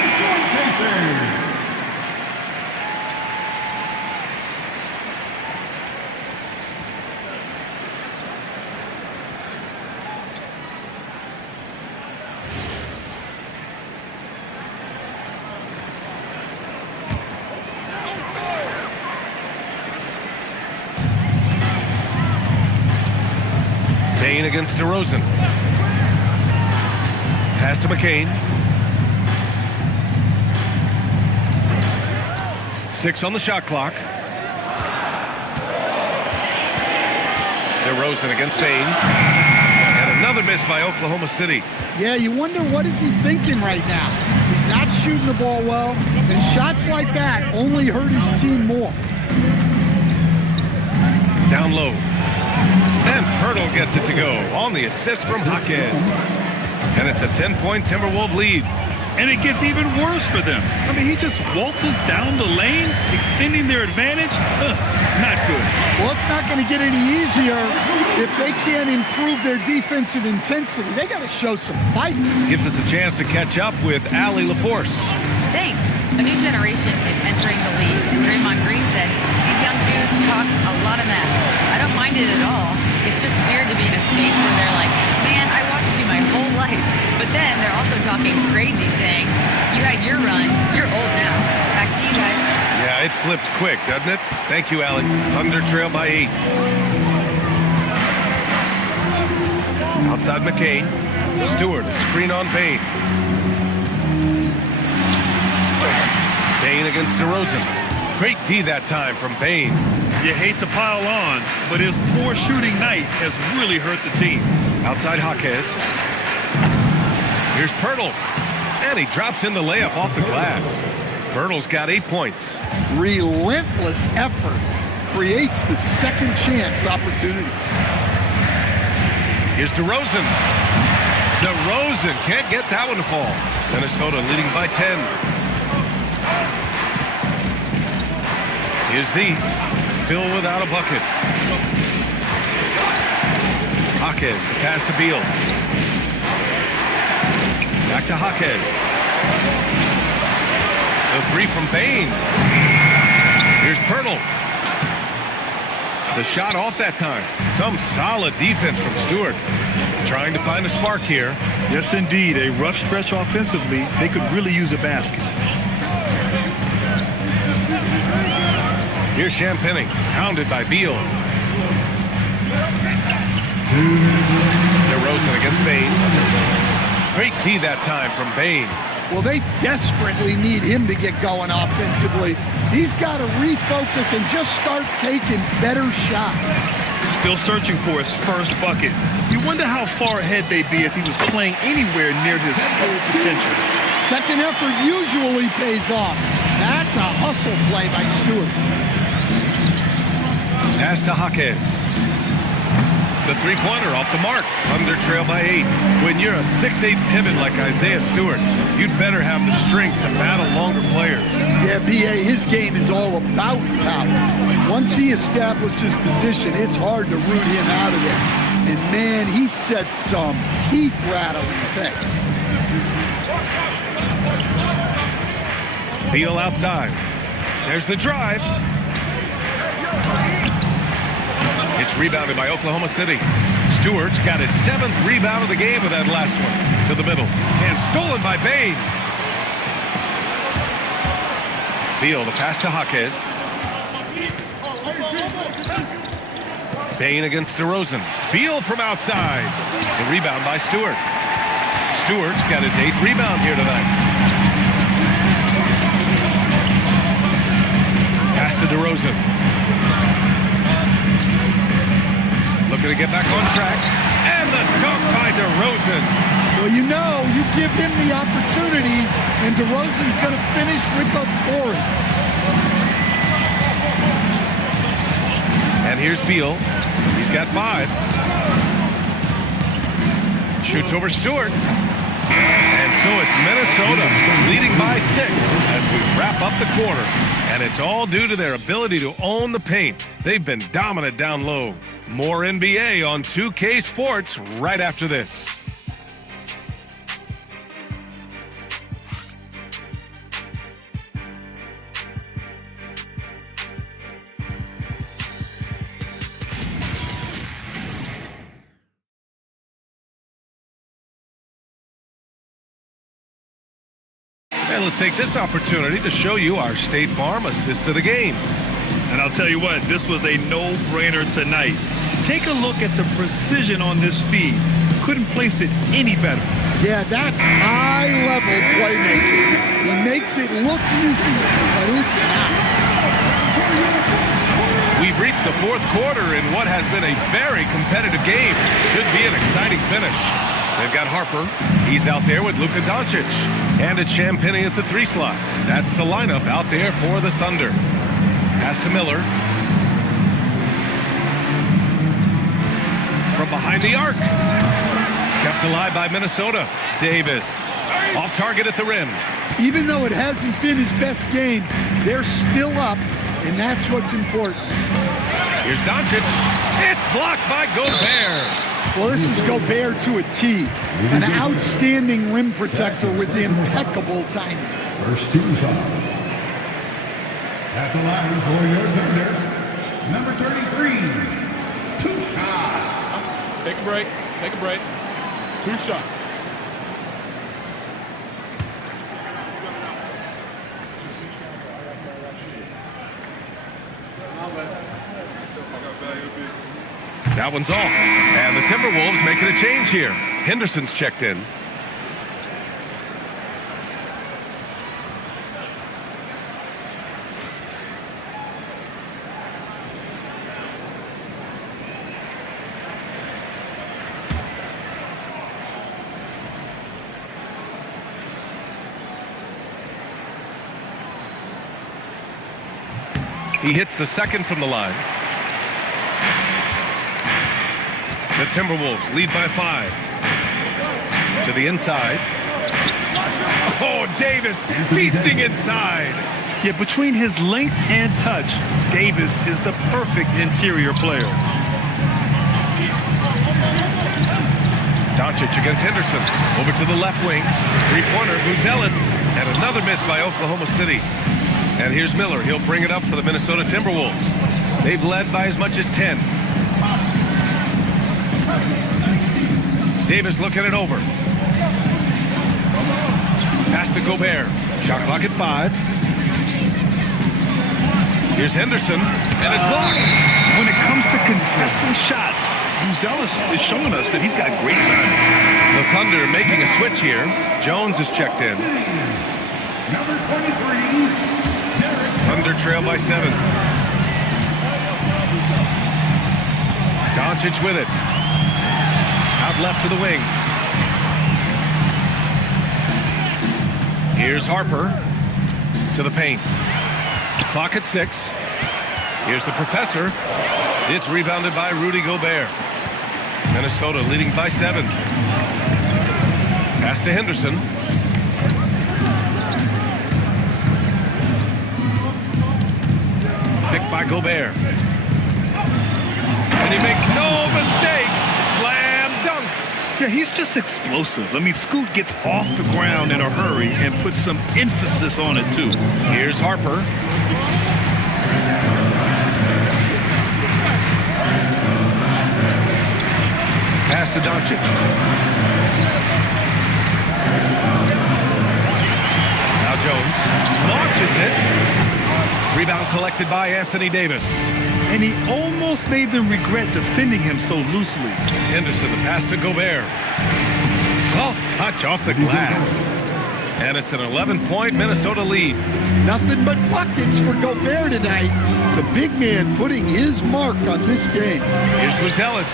Payne against DeRozan. Pass to McCain. 6 on the shot clock. DeRozan against Payne. And Another miss by Oklahoma City. Yeah, you wonder what is he thinking right now. He's not shooting the ball well, and shots like that only hurt his team more. Down low. And Pirtle gets it to go on the assist from Hawkins. And it's a 10-point Timberwolves lead. And it gets even worse for them. I mean, he just waltzes down the lane, extending their advantage. Not good. Well, it's not going to get any easier if they can't improve their defensive intensity. They got to show some fight. Gives us a chance to catch up with Allie LaForce. Thanks. A new generation is entering the league, and Draymond Green said, these young dudes talk a lot of mess. I don't mind it at all. It's just weird to be in a space where they're like, man, I watched you my whole life. But then they're also talking crazy, saying, you had your run, you're old now. Back to you guys. Yeah, it flipped quick, doesn't it? Thank you, Allie. Thunder trail by 8. Outside McCain. Stewart, a screen on Bain. Bain against DeRozan. Great D that time from Bain. You hate to pile on, but his poor shooting night has really hurt the team. Outside Hawkins. Here's Pirtle. And he drops in the layup off the glass. Pirtle's got 8 points. Relentless effort creates the second chance opportunity. Here's DeRozan. DeRozan can't get that one to fall. Minnesota leading by 10. Here's Z. Still without a bucket. Hawkins, the pass to Beal. Back to Hawkins. The 3 from Bain. Here's Pirtle. The shot off that time. Some solid defense from Stewart. Trying to find a spark here. Yes, indeed. A rough stretch offensively. They could really use a basket. Here's Champagny, pounded by Beal. DeRozan against Bain. Great D that time from Bain. Well, they desperately need him to get going offensively. He's got to refocus and just start taking better shots. Still searching for his first bucket. You wonder how far ahead they'd be if he was playing anywhere near his full potential. Second effort usually pays off. That's a hustle play by Stewart. Pass to Hawkins. The three-pointer off the mark. Thunder trail by 8. When you're a 6'8 pivot like Isaiah Stewart, you'd better have the strength to battle longer players. Yeah, B.A., his game is all about power. Once he establishes position, it's hard to root him out of there. And, man, he sets some teeth-rattling things. Beal outside. There's the drive. It's rebounded by Oklahoma City. Stewart's got his 7th rebound of the game with that last one. To the middle. And stolen by Bain. Beal, the pass to Hawkins. Bain against DeRozan. Beal from outside. The rebound by Stewart. Stewart's got his 8th rebound here tonight. Pass to DeRozan. Looking to get back on track. And the dunk by DeRozan. Well, you know, you give him the opportunity, and DeRozan's going to finish with authority. And here's Beal. He's got 5. Shoots over Stewart. And so it's Minnesota leading by 6 as we wrap up the quarter. And it's all due to their ability to own the paint. They've been dominant down low. More NBA on 2K Sports right after this. And let's take this opportunity to show you our State Farm assist of the game. And I'll tell you what, this was a no-brainer tonight. Take a look at the precision on this feed. Couldn't place it any better. Yeah, that's high-level playmaking. He makes it look easy, but it's not. We've reached the fourth quarter in what has been a very competitive game. Should be an exciting finish. They've got Harper. He's out there with Luka Doncic. And it's Champagnie at the 3 slot. That's the lineup out there for the Thunder. Pass to Miller. From behind the arc. Kept alive by Minnesota. Davis. Off target at the rim. Even though it hasn't been his best game, they're still up, and that's what's important. Here's Doncic. It's blocked by Gobert. Well, this is Gobert to a T. An outstanding rim protector with impeccable timing. First team's off. At the line for your Thunder, number 33, 2 shots. Take a break. Take a break. 2 shots. That one's off. And the Timberwolves making a change here. Henderson's checked in. He hits the second from the line. The Timberwolves lead by 5. To the inside. Oh, Davis feasting inside. Yeah, between his length and touch, Davis is the perfect interior player. Doncic against Henderson. Over to the left wing. 3-pointer, Buzelis. And another miss by Oklahoma City. And here's Miller. He'll bring it up for the Minnesota Timberwolves. They've led by as much as 10. Davis looking it over. Pass to Gobert. Shot clock at 5. Here's Henderson. And it's blocked. When it comes to contesting shots, Buzelis is showing us that he's got great timing. The Thunder making a switch here. Jones is checked in. Number 23, Thunder trail by 7. Doncic with it. Out left to the wing. Here's Harper to the paint. Clock at 6. Here's the professor. It's rebounded by Rudy Gobert. Minnesota leading by 7. Pass to Henderson. Picked by Gobert. And he makes no mistake. Slam dunk. Yeah, he's just explosive. I mean, Scoot gets off the ground in a hurry and puts some emphasis on it, too. Here's Harper. Pass to Doncic. Now Jones launches it. Rebound collected by Anthony Davis. And he almost made them regret defending him so loosely. Henderson, the pass to Gobert. Soft touch off the glass. And it's an 11-point Minnesota lead. Nothing but buckets for Gobert tonight. The big man putting his mark on this game. Here's Buzelis.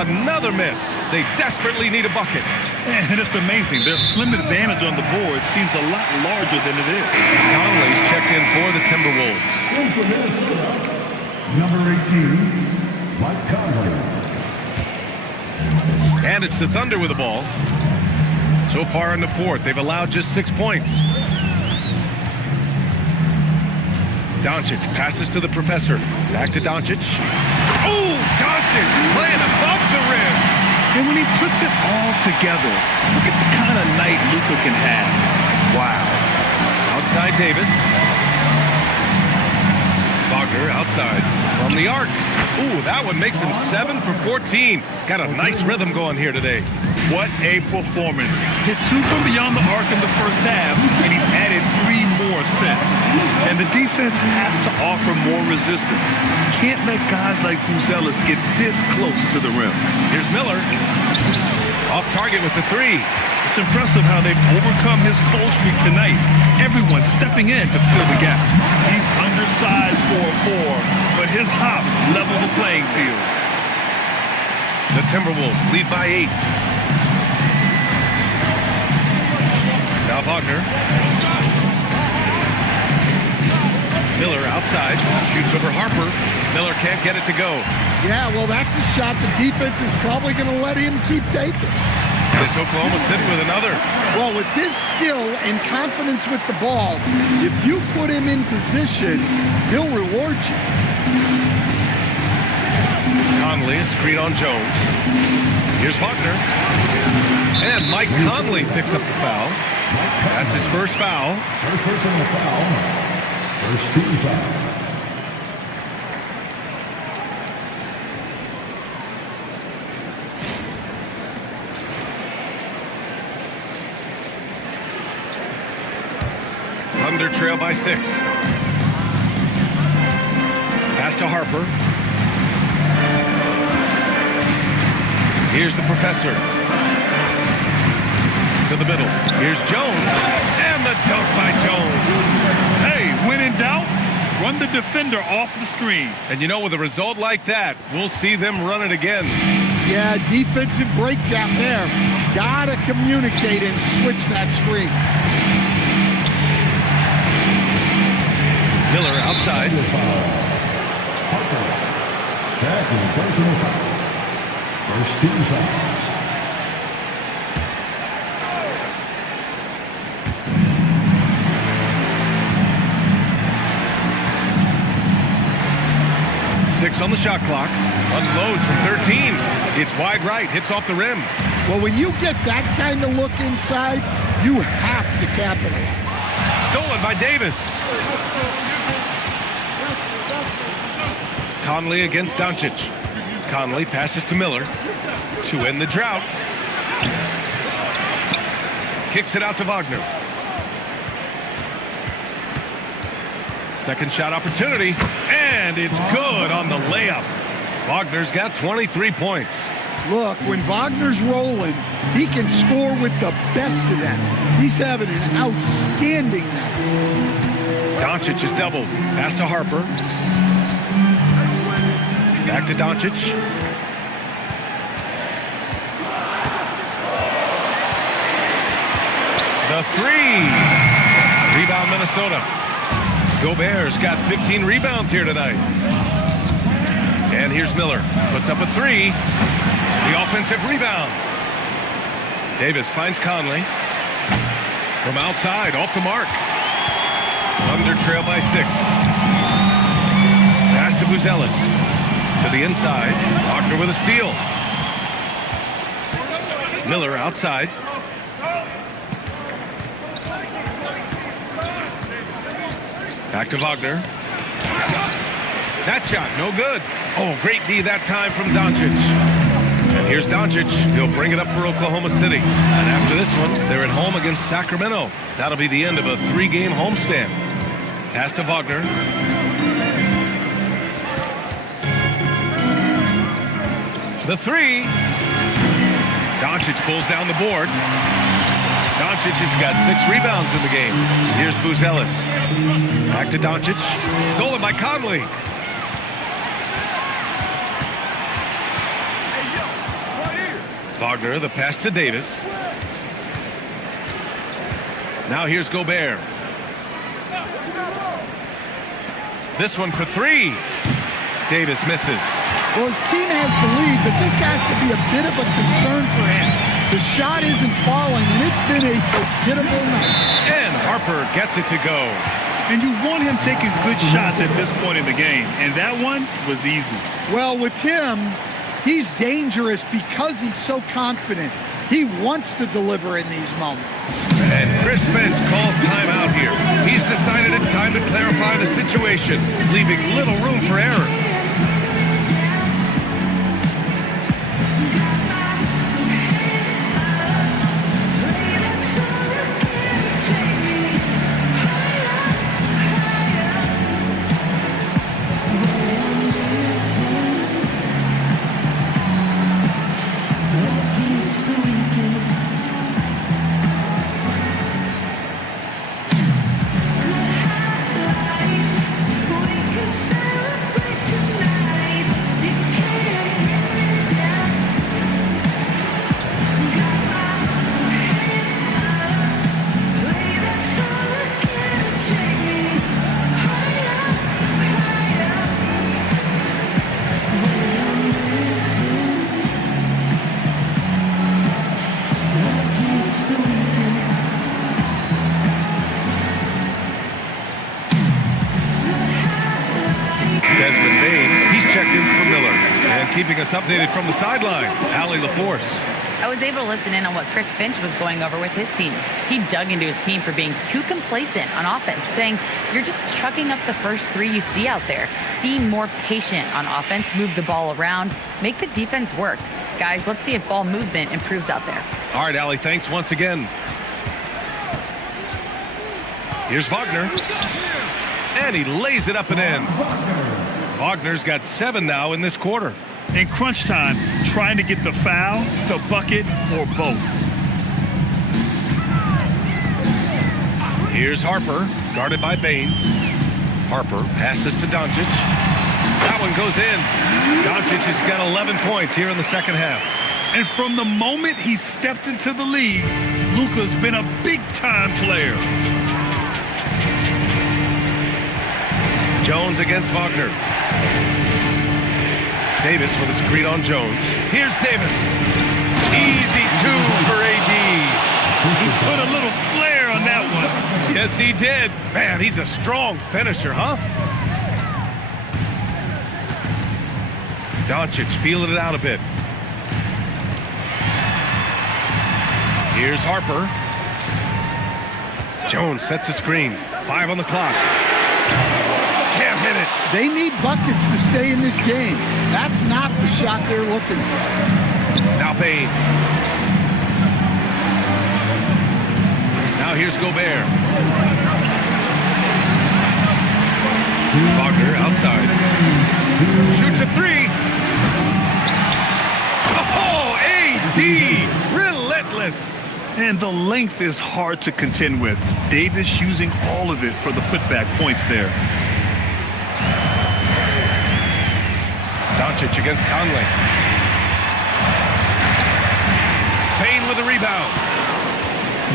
Another miss. They desperately need a bucket. And it's amazing. Their slim advantage on the board seems a lot larger than it is. Conley's checked in for the Timberwolves. in for Minnesota, number 18, Mike Conley. And it's the Thunder with the ball. So far in the fourth, they've allowed just 6 points. Doncic passes to the professor. Back to Doncic. Oh, Doncic playing above the rim. And when he puts it all together, look at the kind of night Luka can have. Wow. Outside Davis. Wagner outside from the arc. Ooh, that one makes him 7 for 14. Got a nice rhythm going here today. What a performance. Hit 2 from beyond the arc in the first half, and he's added 3 more since. And the defense has to offer more resistance. Can't let guys like Buzelis get this close to the rim. Here's Miller. Off target with the 3. It's impressive how they've overcome his cold streak tonight. Everyone stepping in to fill the gap. He's undersized for a 4, but his hops level the playing field. The Timberwolves lead by 8. Now Wagner. Miller outside, shoots over Harper. Miller can't get it to go. Yeah, well, that's a shot the defense is probably going to let him keep taking. And it's Oklahoma City with another. Well, with his skill and confidence with the ball, if you put him in position, he'll reward you. Conley, a screen on Jones. Here's Wagner. And Mike Conley picks up the foul. That's his first foul. First personal foul. First team foul. Thunder trail by 6. Pass to Harper. Here's the professor. To the middle. Here's Jones. And the dunk by Jones. Hey, when in doubt, run the defender off the screen. And you know, with a result like that, we'll see them run it again. Yeah, defensive breakdown there. Gotta communicate and switch that screen. Miller outside. Second personal foul. First team foul. Six on the shot clock. Unloads from 13. It's wide right. Hits off the rim. Well, when you get that kind of look inside, you have to capitalize. Stolen by Davis. Conley against Doncic. Conley passes to Miller to end the drought. Kicks it out to Wagner. Second shot opportunity, and it's good on the layup. Wagner's got 23 points. Look, when Wagner's rolling, he can score with the best of them. He's having an outstanding night. Doncic is doubled. Pass to Harper. Back to Doncic. The 3. Rebound Minnesota. Gobert's got 15 rebounds here tonight. And here's Miller. Puts up a 3. The offensive rebound. Davis finds Conley. From outside, off the mark. Thunder trail by 6. Pass to Buzelis. To the inside. Wagner with a steal. Miller outside. Back to Wagner. That shot, no good. Oh, great D that time from Doncic. And here's Doncic. He'll bring it up for Oklahoma City. And after this one, they're at home against Sacramento. That'll be the end of a 3-game homestand. Pass to Wagner. The 3. Doncic pulls down the board. Doncic has got 6 rebounds in the game. Here's Buzelis. Back to Doncic. Stolen by Conley. Wagner, the pass to Davis. Now here's Gobert. This one for 3. Davis misses. Well, his team has the lead, but this has to be a bit of a concern for him. The shot isn't falling, and it's been a forgettable night. And Harper gets it to go. And you want him taking good shots at this point in the game, and that one was easy. Well, with him, he's dangerous because he's so confident. He wants to deliver in these moments. And Chris Finch calls timeout here. He's decided it's time to clarify the situation, leaving little room for error. keeping us updated from the sideline. Allie LaForce. I was able to listen in on what Chris Finch was going over with his team. He dug into his team for being too complacent on offense, saying, you're just chucking up the first three you see out there. Be more patient on offense, move the ball around, make the defense work. Guys, let's see if ball movement improves out there. All right, Allie, thanks once again. Here's Wagner. And he lays it up and in. Wagner's got 7 now in this quarter. In crunch time, trying to get the foul, the bucket, or both. Here's Harper, guarded by Bain. Harper passes to Doncic. That one goes in. Doncic has got 11 points here in the second half. And from the moment he stepped into the league, Luka's been a big-time player. Jones against Wagner. Davis with a screen on Jones. Here's Davis. Easy 2 for AD. He put a little flair on that one. Yes, he did. Man, he's a strong finisher, huh? Doncic feeling it out a bit. Here's Harper. Jones sets a screen. 5 on the clock. Can't hit it. They need buckets to stay in this game. That's not the shot they're looking for. Now Bain. Now here's Gobert. Wagner outside. Shoots a 3. Oh, AD! Relentless. And the length is hard to contend with. Davis using all of it for the putback points there. Doncic against Conley. Payne with a rebound.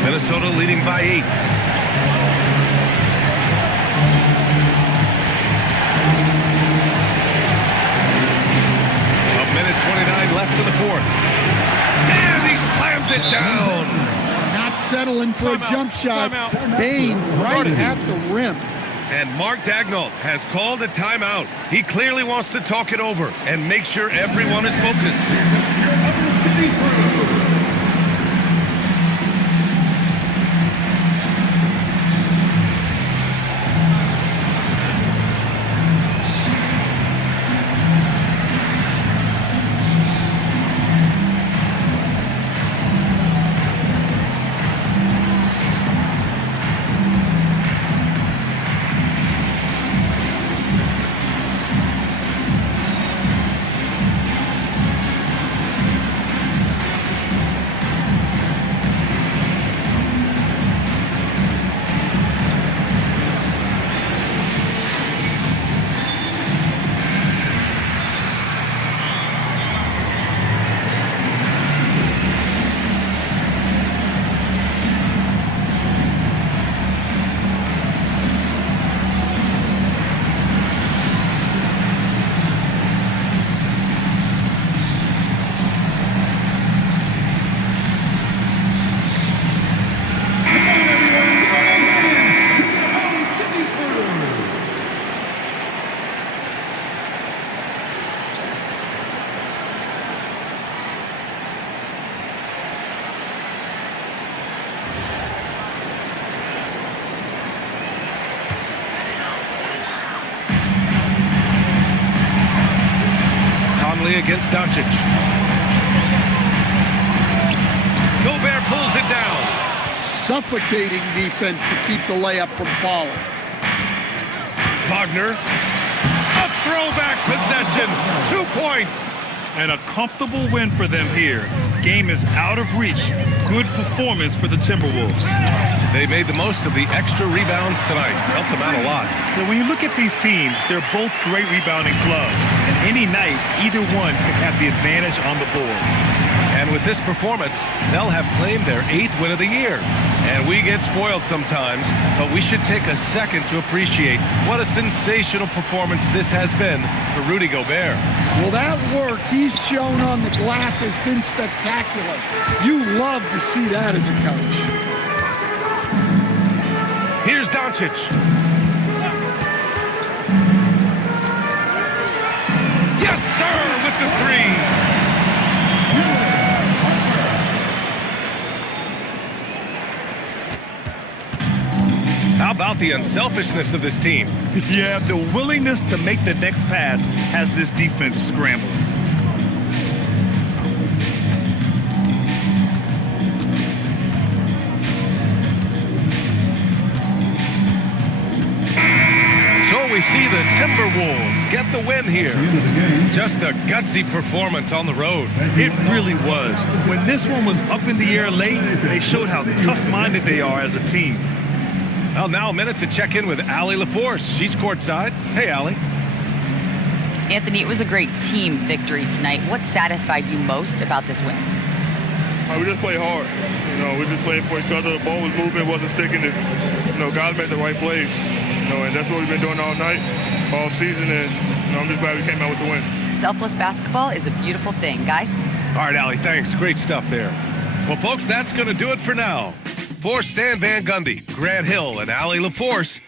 Minnesota leading by 8. A minute 29 left in the fourth. And he slams it down. Not settling for a jump shot. Bain right at the rim. And Mark Daigneault has called a timeout. He clearly wants to talk it over and make sure everyone is focused. Against Doncic. Gobert pulls it down. Suffocating defense to keep the layup from falling. Wagner. A throwback possession. 2 points. And a comfortable win for them here. Game is out of reach. Good performance for the Timberwolves. They made the most of the extra rebounds tonight. Helped them out a lot. Now, when you look at these teams, they're both great rebounding clubs. And any night, either one could have the advantage on the boards. And with this performance, they'll have claimed their 8th win of the year. And we get spoiled sometimes, but we should take a second to appreciate what a sensational performance this has been for Rudy Gobert. Well, that work he's shown on the glass has been spectacular. You love to see that as a coach. Here's Doncic. Yes, sir, with the 3. about the unselfishness of this team? Yeah, the willingness to make the next pass has this defense scrambling. So we see the Timberwolves get the win here. Just a gutsy performance on the road. It really was. When this one was up in the air late, they showed how tough-minded they are as a team. Well, now a minute to check in with Allie LaForce. She's courtside. Hey, Allie. Anthony, it was a great team victory tonight. What satisfied you most about this win? We just played hard. We just played for each other. The ball was moving, wasn't sticking. Guys made the right plays. And that's what we've been doing all night, all season. And I'm just glad we came out with the win. Selfless basketball is a beautiful thing, guys. All right, Allie, thanks. Great stuff there. Well, folks, that's going to do it for now. For Stan Van Gundy, Grant Hill, and Allie LaForce,